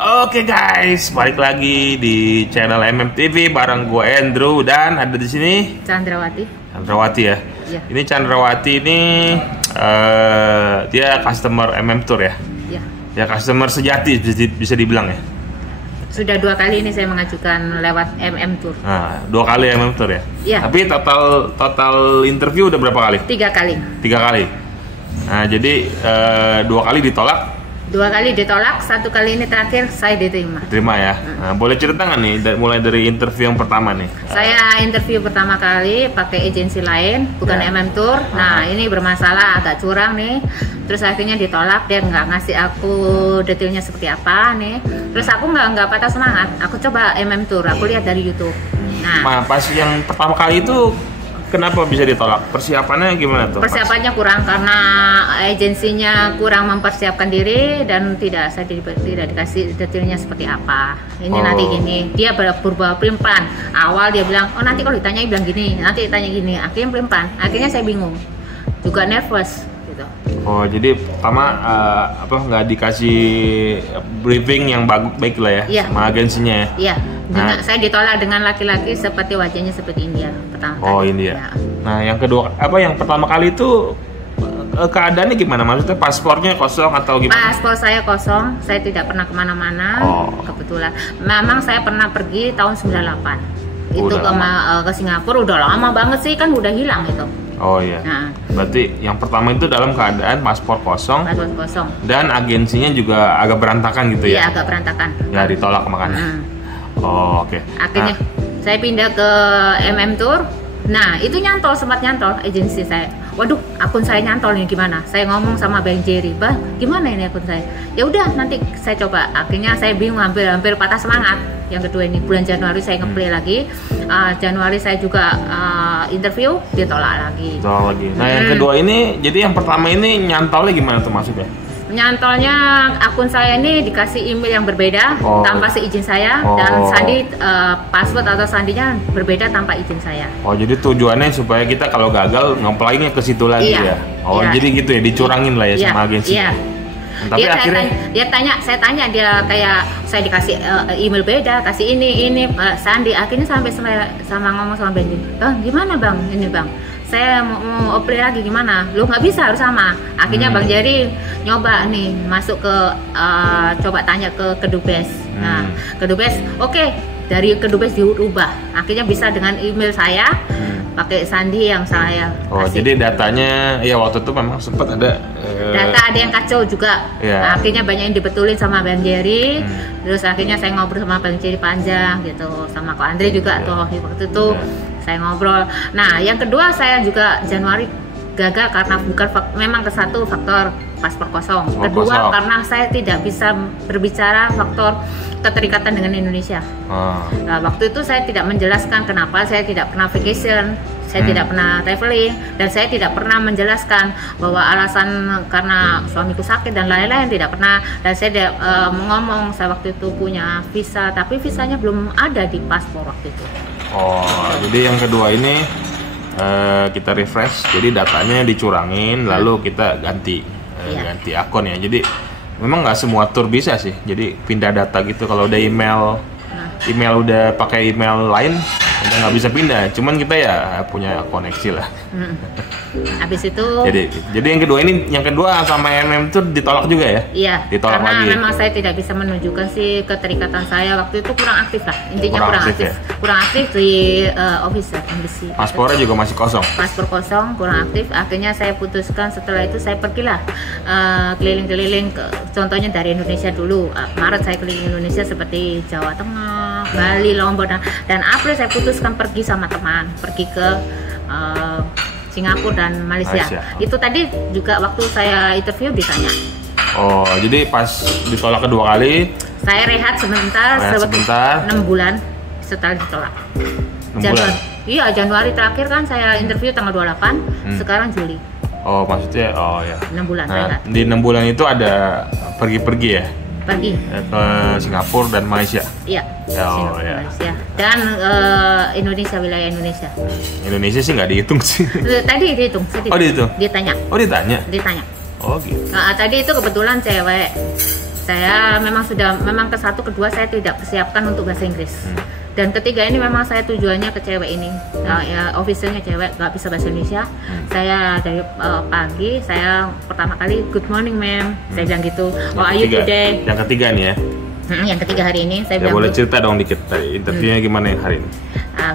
Oke guys, balik lagi di channel MMTV bareng gue Andrew dan ada di sini Chandrawati. Chandrawati ya. Iya. Ini Chandrawati ini dia customer MM Tour ya. Iya. Ya customer sejati bisa dibilang ya. Sudah 2 kali ini saya mengajukan lewat MM Tour. Nah, 2 kali MM Tour ya. Iya. Tapi total interview udah berapa kali? 3 kali. 3 kali. Nah, jadi 2 kali ditolak. 2 kali ditolak, 1 kali ini terakhir saya diterima. Terima ya. Nah, boleh cerita nggak nih mulai dari interview yang pertama nih? Saya interview pertama kali pakai agensi lain, bukan Ya. MM Tour. Nah, ini bermasalah, agak curang nih. Terus akhirnya ditolak, dia nggak ngasih aku detailnya seperti apa nih. Terus aku nggak patah semangat. Aku coba MM Tour, aku lihat dari YouTube. Nah, pas yang pertama kali itu kenapa bisa ditolak? Persiapannya gimana tuh? Persiapannya kurang karena agensinya kurang mempersiapkan diri dan saya tidak dikasih detailnya seperti apa. Ini nanti gini, dia berubah pelin-pelan. Awal dia bilang, oh nanti kalau ditanya bilang gini, nanti ditanya gini. Akhirnya pelin-pelan. Akhirnya saya bingung, juga nervous gitu. Oh, jadi pertama nggak dikasih briefing yang baik lah ya, Iya. sama agensinya ya? Iya. Saya ditolak dengan laki-laki seperti wajahnya seperti India pertama kali. Oh, India. Ya. Nah, yang kedua yang pertama kali itu keadaannya gimana? Maksudnya paspornya kosong atau gimana? Paspor saya kosong, saya tidak pernah kemana-mana. Kebetulan, memang saya pernah pergi tahun 98. Itu ke Singapura, udah lama banget sih, kan udah hilang itu. Oh iya. Nah, berarti yang pertama itu dalam keadaan paspor kosong. Paspor kosong. Dan agensinya juga agak berantakan gitu ya? Iya, agak berantakan. Ya, ditolak makanya. Oh, oke. Akhirnya saya pindah ke MM Tour. Nah, itu sempat nyantol agensi saya. Waduh, akun saya nyantol nih gimana? Saya ngomong sama Bang Jerry, "Bah, gimana ini akun saya?" Ya udah, nanti saya coba. Akhirnya saya bingung, hampir patah semangat. Yang kedua ini bulan Januari saya nge-play lagi. Januari saya juga interview, ditolak lagi. Tolak lagi. Nah, yang kedua ini, jadi yang pertama ini nyantolnya gimana tuh maksudnya? Nyantolnya akun saya ini dikasih email yang berbeda tanpa seizin saya dan sandi password atau sandinya berbeda tanpa izin saya. Oh, jadi tujuannya supaya kita kalau gagal nge-play-nya ke situ lagi ya. Oh, jadi gitu ya, dicurangin lah ya sama agensi. Iya. Tapi akhirnya saya tanya dia kayak saya dikasih email beda, kasih ini sandi. Akhirnya sampai sama ngomong sama Bang, "Bang, gimana Bang? Ini Bang, saya mau apply lagi gimana? Lu nggak bisa, harus sama." Akhirnya Bang Jerry nyoba nih masuk ke coba tanya ke Kedubes. Nah, Kedubes oke, dari Kedubes diubah. Akhirnya bisa dengan email saya pakai sandi yang saya kasih. Oh, jadi datanya ya waktu itu memang sempat ada data ada yang kacau juga. Yeah. Akhirnya banyak yang dibetulin sama Bang Jerry. Terus akhirnya saya ngobrol sama Bang Jerry panjang gitu, sama Ko Andre juga tuh waktu itu saya ngobrol. Nah, yang kedua saya juga Januari gagal karena memang ke satu faktor paspor kosong. Kedua karena saya tidak bisa berbicara faktor keterikatan dengan Indonesia. Nah, waktu itu saya tidak menjelaskan kenapa saya tidak pernah vacation, saya tidak pernah traveling, dan saya tidak pernah menjelaskan bahwa alasan karena suamiku sakit dan lain-lain, tidak pernah. Dan saya tidak ngomong saya waktu itu punya visa, tapi visanya belum ada di paspor waktu itu. Oh, jadi yang kedua ini kita refresh, jadi datanya dicurangin, lalu kita ganti akun ya. Jadi memang nggak semua tour bisa sih, jadi pindah data gitu. Kalau udah email udah pakai email lain udah nggak bisa pindah, cuman kita ya punya koneksi lah. Habis itu jadi yang kedua sama MM Tour ditolak juga ya? Iya, ditolak karena lagi. Memang saya tidak bisa menunjukkan sih keterikatan saya waktu itu, kurang aktif lah, intinya kurang aktif di office embassy. Paspornya juga masih kosong? Paspor kosong, kurang aktif. Akhirnya saya putuskan, setelah itu saya pergilah keliling-keliling, contohnya dari Indonesia dulu. Maret saya keliling Indonesia seperti Jawa Tengah, Bali, Lombok, dan April saya putuskan pergi sama teman, pergi ke Singapura dan Malaysia. Itu tadi juga waktu saya interview ditanya. Oh, jadi pas ditolak kedua kali saya rehat sebentar. 6 bulan setelah ditolak. Januari. Iya, Januari terakhir kan saya interview tanggal 28, sekarang Juli. Oh, maksudnya ya 6 bulan rehat. Di 6 bulan itu ada pergi-pergi ya? Pergi ke Singapura dan Malaysia. Iya. Singapura, Malaysia dan Indonesia, wilayah Indonesia. Indonesia sih nggak dihitung sih. Tadi dihitung. Oh, dihitung. Ditanya. Oh, ditanya. Ditanya. Oh gitu. Tadi itu kebetulan cewek. Saya memang ke satu, kedua saya tidak persiapkan untuk bahasa Inggris. Dan ketiga ini memang saya tujuannya ke cewek ini, ya officialnya cewek, nggak bisa bahasa Indonesia. Saya dari pagi, saya pertama kali good morning ma'am, saya bilang gitu. How are you today? Yang ketiga nih ya. Yang ketiga hari ini saya bilang. Boleh cerita dong dikit tadi interviewnya gimana yang hari ini?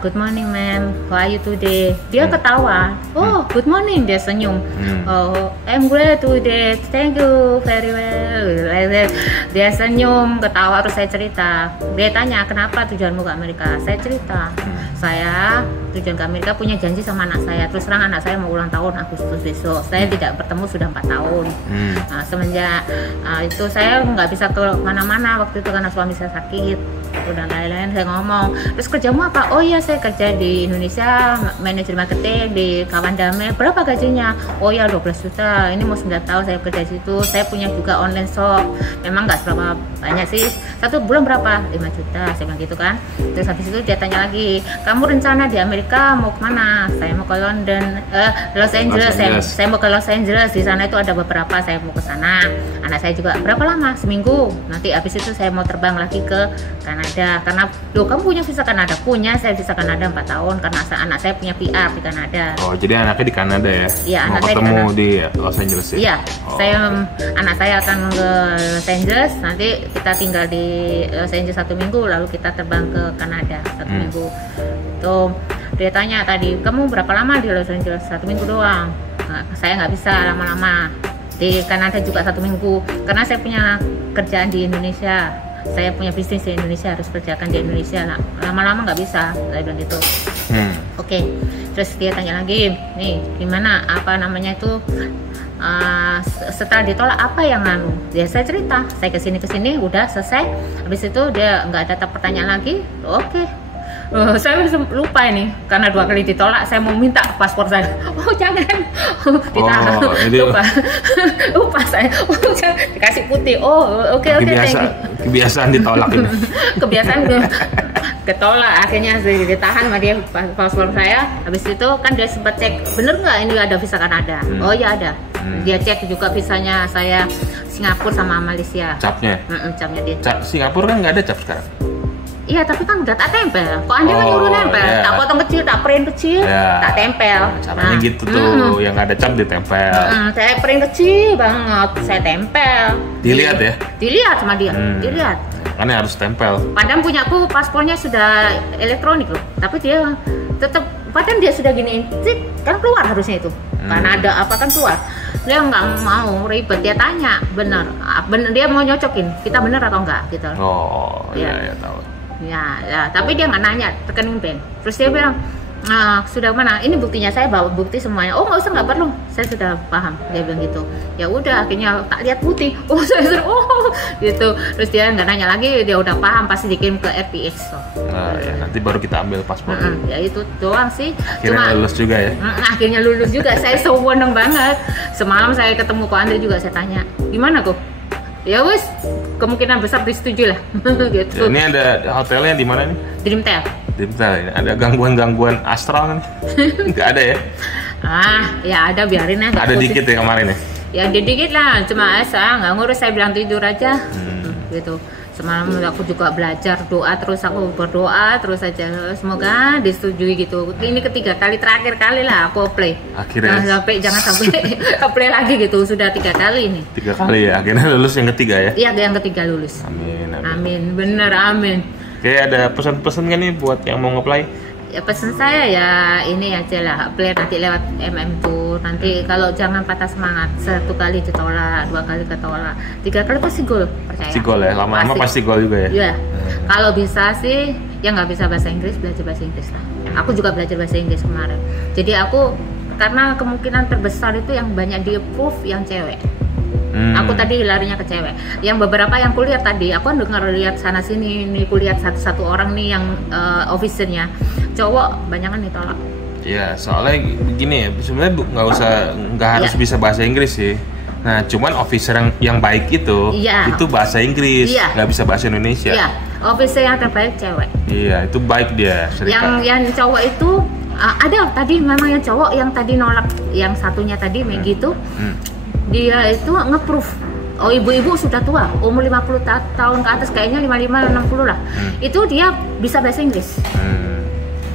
Good morning ma'am, how are you today? Dia ketawa, oh good morning, dia senyum. Oh I'm great today, thank you very well. Dia senyum, ketawa, terus saya cerita. Dia tanya kenapa tujuanmu ke Amerika? Saya cerita, saya tujuan ke Amerika punya janji sama anak saya. Terus terang anak saya mau ulang tahun Agustus besok. Saya tidak bertemu sudah 4 tahun. Nah, semenjak itu saya nggak bisa ke mana-mana waktu itu karena suami saya sakit dan lain-lain. Saya ngomong, terus kerjamu apa? Oh iya saya kerja di Indonesia, manajer marketing di Kawan Damai. Berapa gajinya? Oh ya 12 juta. Ini mau 9 tahun saya kerja di situ. Saya punya juga online shop. Memang nggak seberapa banyak sih. 1 bulan berapa? 5 juta. Saya bilang gitu kan. Terus habis itu dia tanya lagi, kamu rencana di Amerika mau kemana? Saya mau ke London, Los Angeles. Saya mau ke Los Angeles. Di sana itu ada beberapa. Saya mau ke sana. Anak saya juga. Berapa lama? Seminggu. Nanti habis itu saya mau terbang lagi ke Kanada. Karena loh kamu punya visa Kanada? Punya, saya visa Kanada 4 tahun karena anak saya punya PR di Kanada. Oh, jadi anaknya di Kanada ya? Iya, mau anak saya ketemu di Los Angeles ya? Iya, anak saya akan ke Los Angeles, nanti kita tinggal di Los Angeles 1 minggu, lalu kita terbang ke Kanada 1 minggu. Tuh, dia tanya tadi, kamu berapa lama di Los Angeles? 1 minggu doang. Nah, saya nggak bisa lama-lama. Di Kanada juga 1 minggu, karena saya punya kerjaan di Indonesia. Saya punya bisnis di Indonesia, harus kerjakan di Indonesia. Nah, lama-lama nggak bisa, saya bilang gitu. Oke. Terus dia tanya lagi, nih gimana, apa namanya itu, setelah ditolak apa yang lalu? Ya saya cerita, saya kesini udah selesai. Habis itu dia nggak ada pertanyaan lagi. Oke. Saya lupa ini karena 2 kali ditolak. Saya mau minta paspor saya. Oh jangan, ditahan. Lupa saya. Dikasih putih. Oh oke. Kebiasaan ditolak ini. Kebiasaan ketolak. Akhirnya ditahan sama dia paspor saya. Habis itu kan dia sempat cek, bener nggak ini ada visa Kanada? Oh ya ada. Dia cek juga visanya saya Singapura sama Malaysia. Capnya? Capnya dia. Singapura kan nggak ada cap sekarang. Iya, tapi kan udah tak tempel. Kok Anda kan nyuruh nempel? Yeah. Tak potong kecil, tak print kecil, tak tempel. Caranya gitu tuh, yang ada cap ditempel. Saya print kecil banget, saya tempel. Dilihat ya? Dilihat sama dia, dilihat. Makanya harus tempel. Padahal punyaku paspornya sudah elektronik loh, tapi dia tetap, padahal dia sudah giniin, kan keluar harusnya itu. Karena ada apa kan keluar. Dia nggak mau ribet, dia tanya bener dia mau nyocokin kita bener atau enggak gitu. Oh iya tahu. Ya, tapi dia nggak nanya rekening bank. Terus dia bilang, sudah mana? Ini buktinya, saya bawa bukti semuanya. Oh nggak usah, nggak perlu, saya sudah paham. Dia bilang gitu. Ya udah, akhirnya tak lihat putih. Oh saya sudah, gitu. Terus dia nggak nanya lagi, dia udah paham, pasti dikirim ke RPX. Ya, nanti baru kita ambil paspor. Ya itu doang sih. Akhirnya lulus juga ya? Akhirnya lulus juga. Saya seneng banget. Semalam saya ketemu Ko Andre juga, saya tanya, gimana kok? Ya wes, kemungkinan besar disetujui lah. Gitu. Ya, ini ada hotelnya di mana nih? Dreamtel. Dreamtel. Ada gangguan astral nih? Nggak ada ya? Ya ada, biarin ya. Ada dikit ya kemarin ya? Ya dikit lah, cuma asa nggak ngurus, saya bilang tidur aja. Gitu. Semalam aku juga belajar doa, terus aku berdoa terus aja, semoga disetujui gitu. Ini ketiga kali, terakhir kali lah aku apply. Akhirnya jangan sampai apply lagi gitu, sudah 3 kali ini. 3 kali ya, akhirnya lulus yang ketiga ya? Iya, yang ketiga lulus. Amin, bener amin. Oke, ada pesan-pesan kan nih buat yang mau nge-apply? Ya pesan saya ya ini aja lah, apply nanti lewat Tour. Nanti kalau jangan patah semangat, 1 kali ditolak, 2 kali ketolak, 3 kali pasti gol, percaya. Pasti gol ya, lama-lama pasti gol juga ya. Iya. Kalau bisa sih, yang nggak bisa bahasa Inggris, belajar bahasa Inggris lah. Aku juga belajar bahasa Inggris kemarin. Jadi aku, karena kemungkinan terbesar itu yang banyak di approve yang cewek. Aku tadi larinya ke cewek. Yang beberapa yang kulihat tadi, aku kan dengar lihat sana sini, nih kulihat satu orang nih yang officernya cowok, banyak kan ditolak. Iya, soalnya gini ya, sebenarnya nggak harus bisa bahasa Inggris sih. Nah, cuman officer yang baik itu bahasa Inggris, nggak bisa bahasa Indonesia. Iya, officer yang terbaik cewek. Iya, itu baik dia. Yang cowok itu ada tadi memang yang cowok yang tadi nolak, yang satunya tadi gitu. Dia itu nge-proof Oh, ibu-ibu sudah tua, umur 50 tahun ke atas, kayaknya 55-60 lah. Itu dia bisa bahasa Inggris.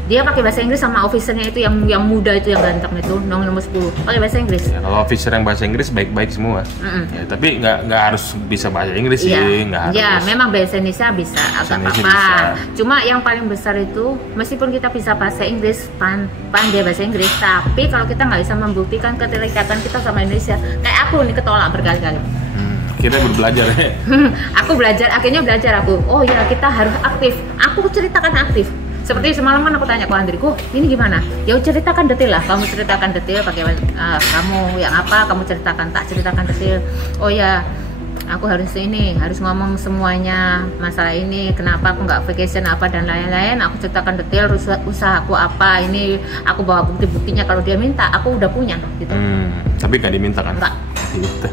Dia pakai bahasa Inggris sama officernya itu yang muda itu, yang ganteng itu, nomor 10, pakai bahasa Inggris. Ya, kalau officer yang bahasa Inggris baik-baik semua. Ya, tapi nggak harus bisa bahasa Inggris sih, nggak harus. Ya, memang bahasa Indonesia bisa agak apa. Cuma yang paling besar itu, meskipun kita bisa bahasa Inggris, pandai bahasa Inggris, tapi kalau kita nggak bisa membuktikan keterikatan kita sama Indonesia, kayak aku nih ketolak berkali-kali. Kita belajar ya. Akhirnya belajar aku. Oh ya, kita harus aktif. Aku ceritakan aktif. Seperti semalam kan aku tanya ke Andriku, ini gimana? Ya ceritakan detail lah. Kamu ceritakan detail pakai kamu yang apa? Kamu ceritakan, tak ceritakan detail. Oh ya, aku harus ngomong semuanya masalah ini. Kenapa aku nggak vacation apa dan lain-lain? Aku ceritakan detail usahaku apa. Ini aku bawa bukti-buktinya. Kalau dia minta, aku udah punya gitu. Tapi nggak diminta kan? Enggak. Gitu.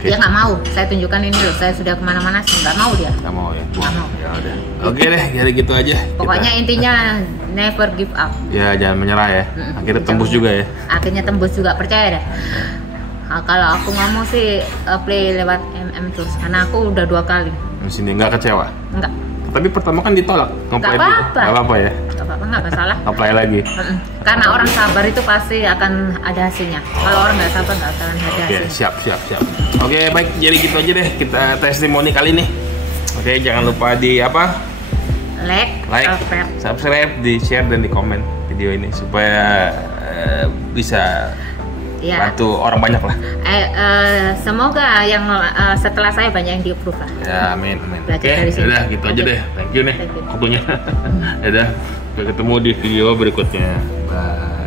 Dia nggak mau. Saya tunjukkan ini loh. Saya sudah kemana-mana sih nggak mau dia. Nggak mau ya. Nggak mau. Ya udah. Oke deh, jadi gitu aja. Pokoknya intinya never give up. Ya jangan menyerah ya. Akhirnya tembus juga ya. Akhirnya tembus juga, percaya deh. Nah, kalau aku ngomong sih play lewat terus karena aku udah 2 kali. Di sini nggak kecewa? Enggak. Tapi pertama kan ditolak. Nggak apa-apa. Nggak apa-apa ya. Nggak masalah. Apply lagi. Karena orang sabar itu pasti akan ada hasilnya. Kalau orang nggak sabar nggak akan ada hasilnya. Siap. Oke, baik. Jadi gitu aja deh kita testimoni kali ini. Oke, jangan lupa di like, subscribe, di share dan di komen video ini supaya bisa bantu orang banyak lah. Semoga yang setelah saya banyak yang di-approve lah. Ya, amin. Oke, udah gitu aja deh. Thank you nih waktunya. Udah, sampai ketemu di video berikutnya. Bye.